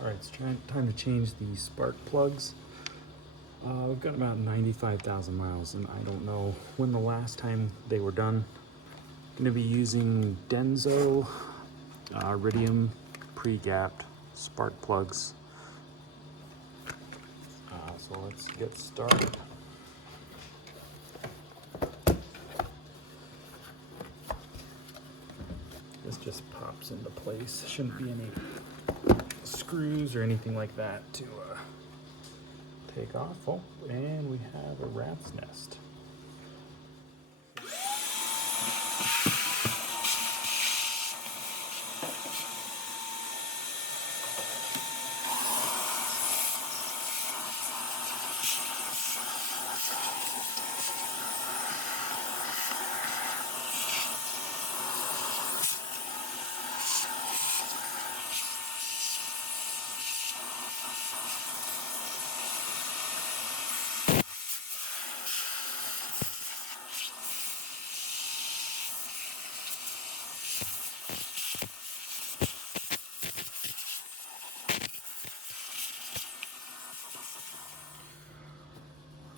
All right, it's time to change the spark plugs. We've got about 95,000 miles, and I don't know when the last time they were done. Going to be using DENSO Iridium pre-gapped spark plugs. So let's get started. This just pops into place. Shouldn't be any screws or anything like that to take off. Oh, and we have a rat's nest.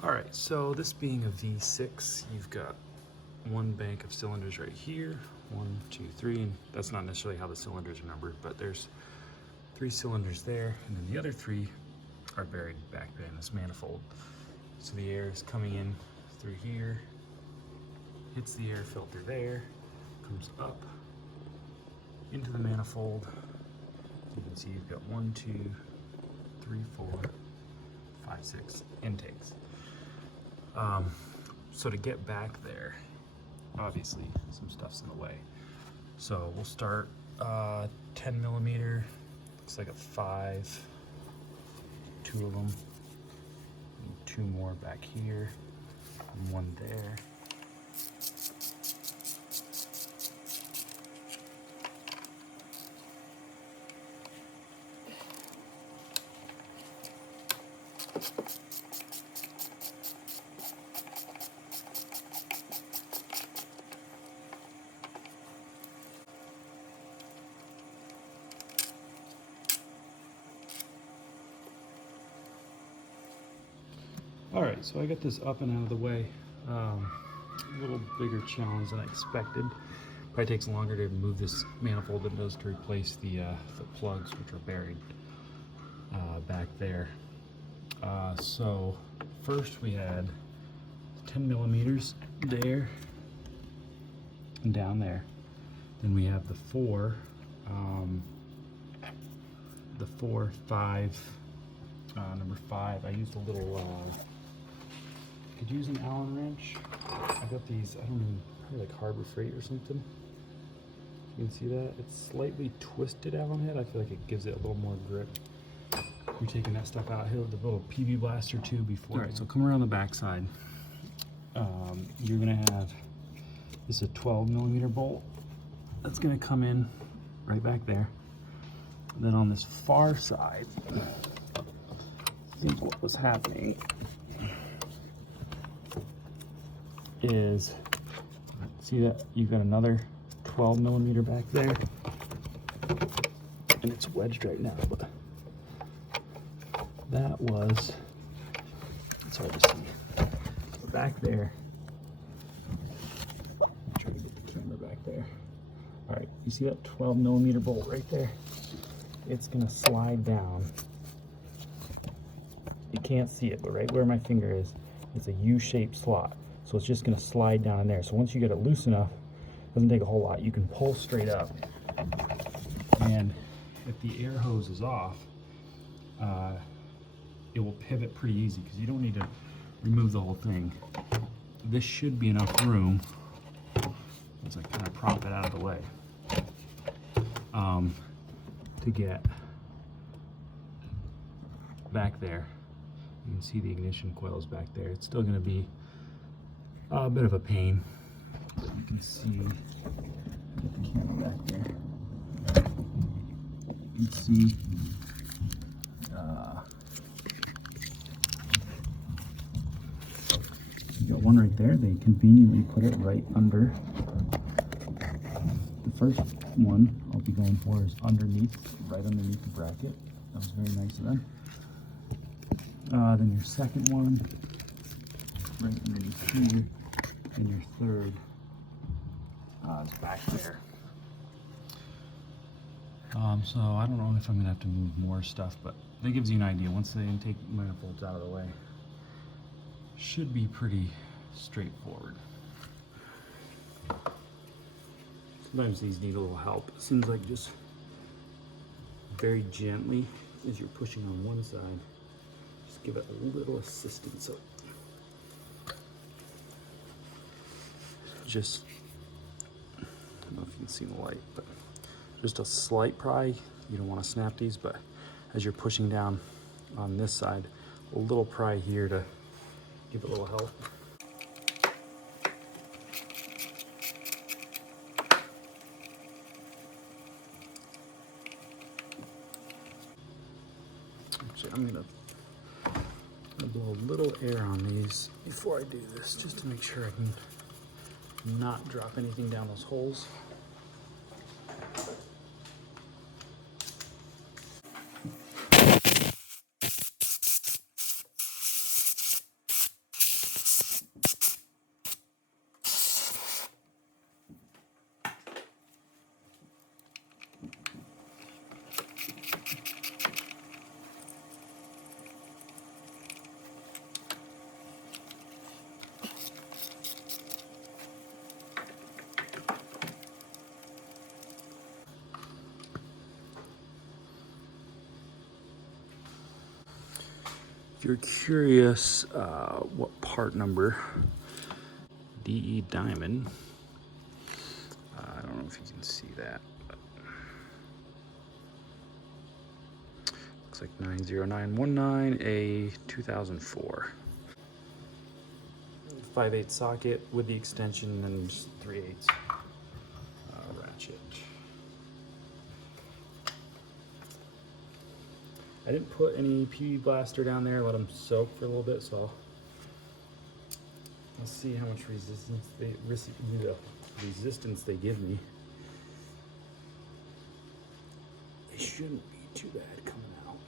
All right, so this being a V6, you've got one bank of cylinders right here, 1, 2, 3, and that's not necessarily how the cylinders are numbered, but there's 3 cylinders there, and then the other 3 are buried back there in this manifold. So the air is coming in through here, hits the air filter there, comes up into the manifold. You can see you've got 1, 2, 3, 4, 5, 6 intakes. So to get back there, obviously some stuff's in the way. So we'll start 10 millimeter, looks like a 5, 2 of them, and 2 more back here, and 1 there. All right, so I got this up and out of the way. A little bigger challenge than I expected. Probably takes longer to move this manifold than it does to replace the plugs, which are buried back there. So first we had 10 millimeters there and down there. Then we have the 4, 5, number 5. I used a little, could use an Allen wrench. I got these, I don't know, probably like Harbor Freight or something. You can see that? It's slightly twisted Allen head. I feel like it gives it a little more grip. You're taking that stuff out here with the little PB blaster too before. All right, so come around the back side. You're gonna have, this is a 12 millimeter bolt. That's gonna come in right back there. And then on this far side, I think what was happening is, see that you've got another 12 millimeter back there, and it's wedged right now, but that was, it's hard to see, but back there, try to get the camera back there. All right, you see that 12 millimeter bolt right there? It's gonna slide down. You can't see it, but right where my finger is, it's a U-shaped slot. So it's just gonna slide down in there. So once you get it loose enough, it doesn't take a whole lot. You can pull straight up. And if the air hose is off, it will pivot pretty easy because you don't need to remove the whole thing. This should be enough room, as I kind of prop it out of the way, to get back there. You can see the ignition coils back there. It's still going to be a bit of a pain, but you can see, get the camera back there. You can see you got one right there. They conveniently put it right under. The first one I'll be going for is underneath, right underneath the bracket. That was very nice of them. Then your second one, right underneath here, and your third is back there. So I don't know if I'm gonna have to move more stuff, but that gives you an idea. Once the intake manifold's out of the way, should be pretty straightforward. Sometimes these need a little help. It seems like just very gently, as you're pushing on one side, just give it a little assistance. So just, I don't know if you can see the light, but just a slight pry. You don't want to snap these, but as you're pushing down on this side, a little pry here to give it a little help. Actually, I'm gonna blow a little air on these before I do this, just to make sure I can not drop anything down those holes. If you're curious what part number, DE Diamond, I don't know if you can see that, but looks like 90919A 2004. 5/8 socket with the extension and just 3/8 ratchet. I didn't put any PV blaster down there, let them soak for a little bit, so I'll see how much resistance they give me. They shouldn't be too bad coming out.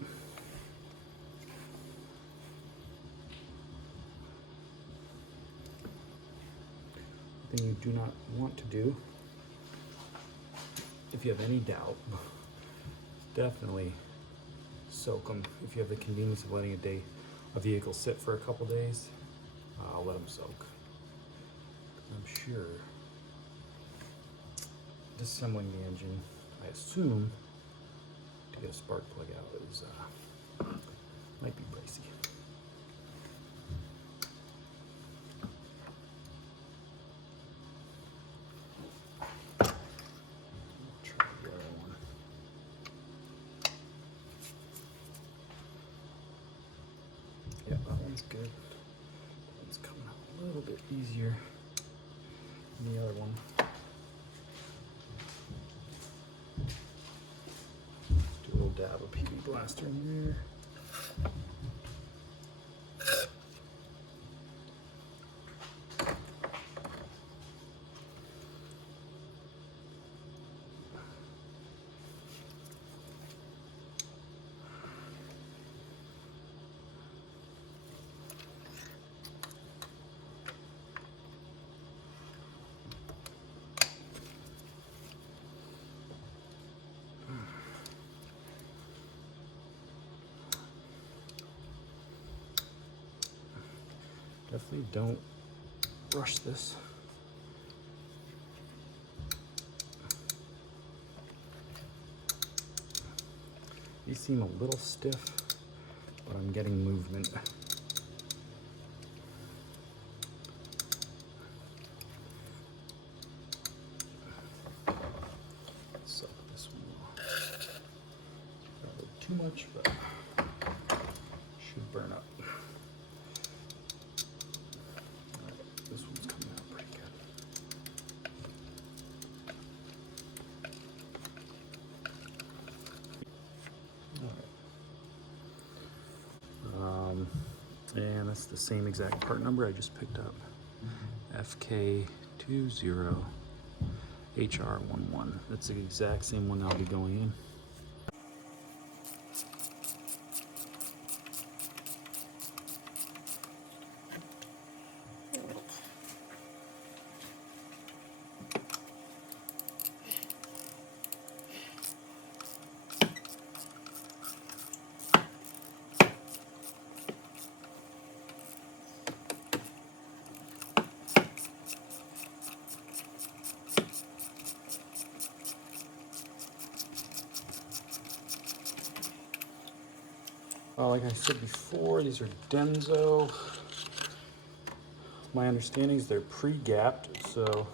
Thing you do not want to do, if you have any doubt, definitely soak them. If you have the convenience of letting a vehicle sit for a couple days, I'll let them soak. I'm sure disassembling the engine, I assume, to get a spark plug out is might be pricey. Try the other one. Yeah, that one's good. It's coming out a little bit easier than the other one. Do a little dab of PV blaster in there. Definitely don't rush this. These seem a little stiff, but I'm getting movement. So this one, not too much, but should burn up. This one's coming out pretty good. All right. And that's the same exact part number I just picked up. FK20HR11. That's the exact same one I'll be going in. Like I said before, these are DENSO. My understanding is they're pre-gapped, so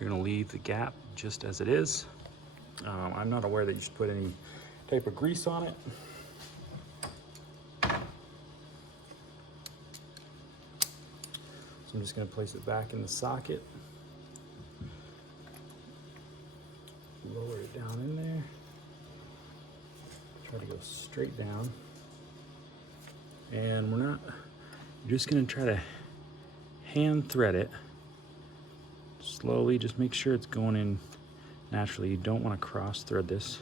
you're gonna leave the gap just as it is. I'm not aware that you should put any type of grease on it. So I'm just gonna place it back in the socket. Lower it down in there. Try to go straight down. And you're just gonna try to hand thread it. Slowly, just make sure it's going in naturally. You don't wanna cross thread this.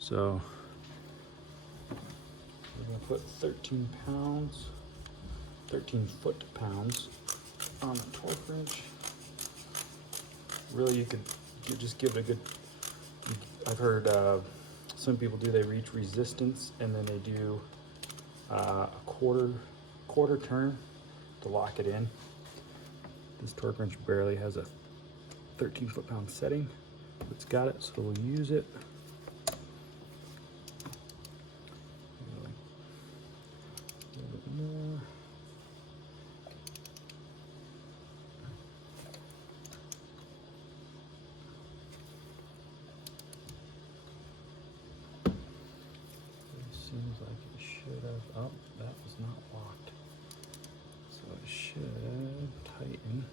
So, we're gonna put 13 foot-pounds on the torque wrench. Really, you could just give it a good, I've heard some people they reach resistance and then they do a quarter turn to lock it in. This torque wrench barely has a 13 foot-pound setting. It's got it, so we'll use it. A little bit more. Seems like it should have, oh, that was not locked. So it should tighten.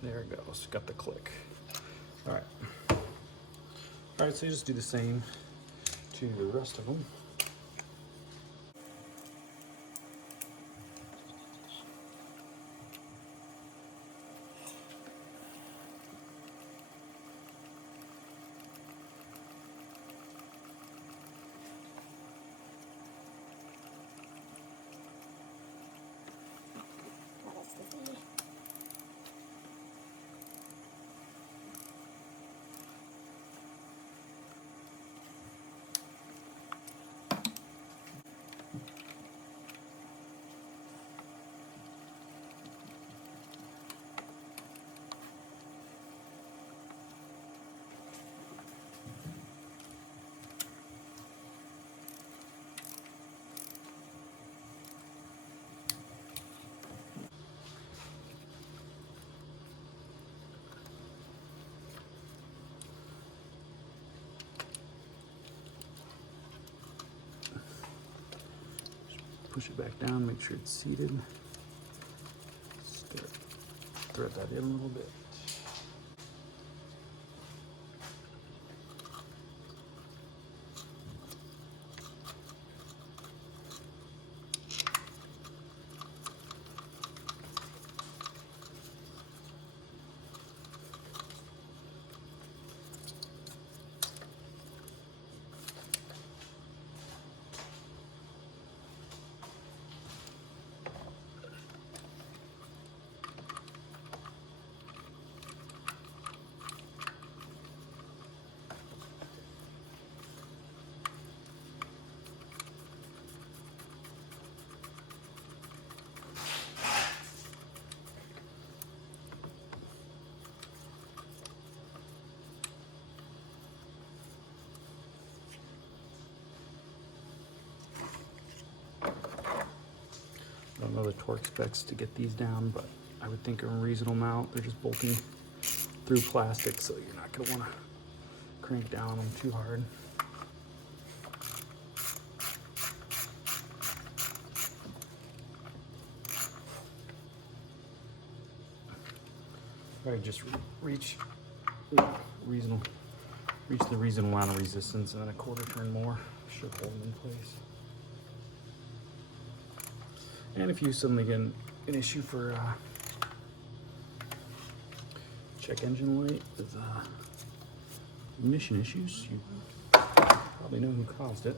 There it goes, got the click. All right. All right, so you just do the same to the rest of them. Push it back down, make sure it's seated. Thread that in a little bit. I don't know the torque specs to get these down, but I would think a reasonable amount. They're just bolting through plastic, so you're not going to want to crank down on them too hard. Probably just reach the reasonable amount of resistance, and then a quarter turn more should hold them in place. And if you suddenly get an issue for check engine light with emission issues, you probably know who caused it.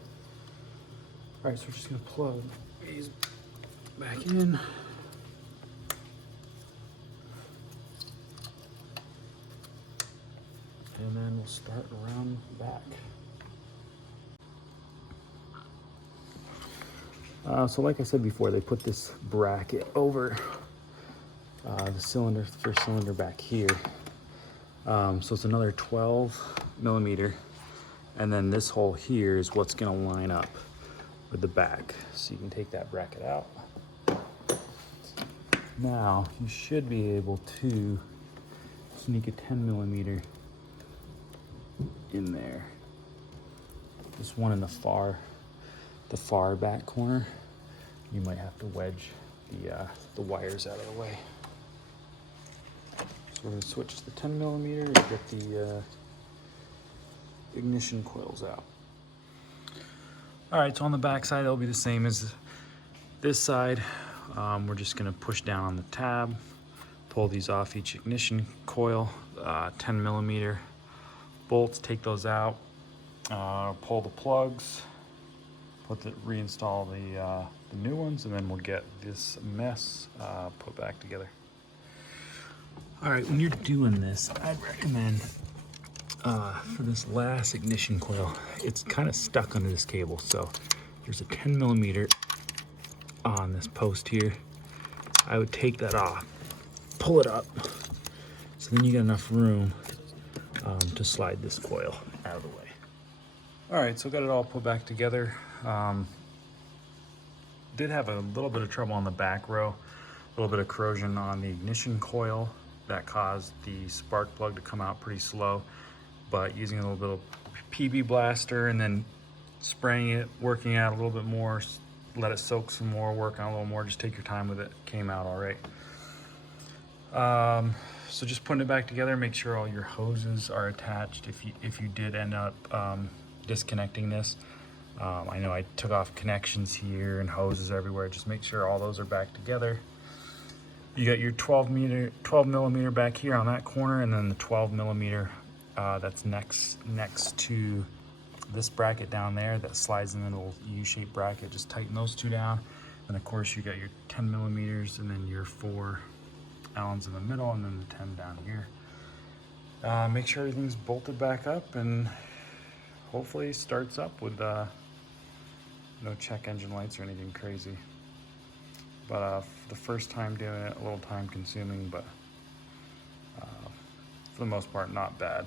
All right, so we're just gonna plug these back in. And then we'll start around the back. So like I said before, they put this bracket over the cylinder, first cylinder back here. So it's another 12 millimeter. And then this hole here is what's gonna line up with the back. So you can take that bracket out. Now you should be able to sneak a 10 millimeter in there. This one in the far back corner. You might have to wedge the wires out of the way. So we're gonna switch to the 10 millimeter and get the ignition coils out. All right, so on the back side, it'll be the same as this side. We're just gonna push down on the tab, pull these off each ignition coil, 10 millimeter bolts, take those out, pull the plugs, reinstall the new ones, and then we'll get this mess put back together. All right, when you're doing this, I'd recommend for this last ignition coil, it's kind of stuck under this cable. So there's a 10 millimeter on this post here. I would take that off, pull it up, so then you got enough room to slide this coil out of the way. All right, so got it all put back together. Did have a little bit of trouble on the back row, a little bit of corrosion on the ignition coil that caused the spark plug to come out pretty slow, but using a little bit of PB blaster and then spraying it, working out a little bit more, let it soak some more, work on a little more, just take your time with it, came out all right. So just putting it back together, make sure all your hoses are attached if you did end up disconnecting this. I know I took off connections here and hoses everywhere. Just make sure all those are back together. You got your 12 millimeter back here on that corner, and then the 12 millimeter that's next to this bracket down there that slides in the little U-shaped bracket. Just tighten those two down. And of course you got your 10 millimeters and then your 4 Allens in the middle, and then the 10 down here. Make sure everything's bolted back up, and hopefully starts up with no check engine lights or anything crazy. But for the first time doing it, a little time consuming, but for the most part, not bad.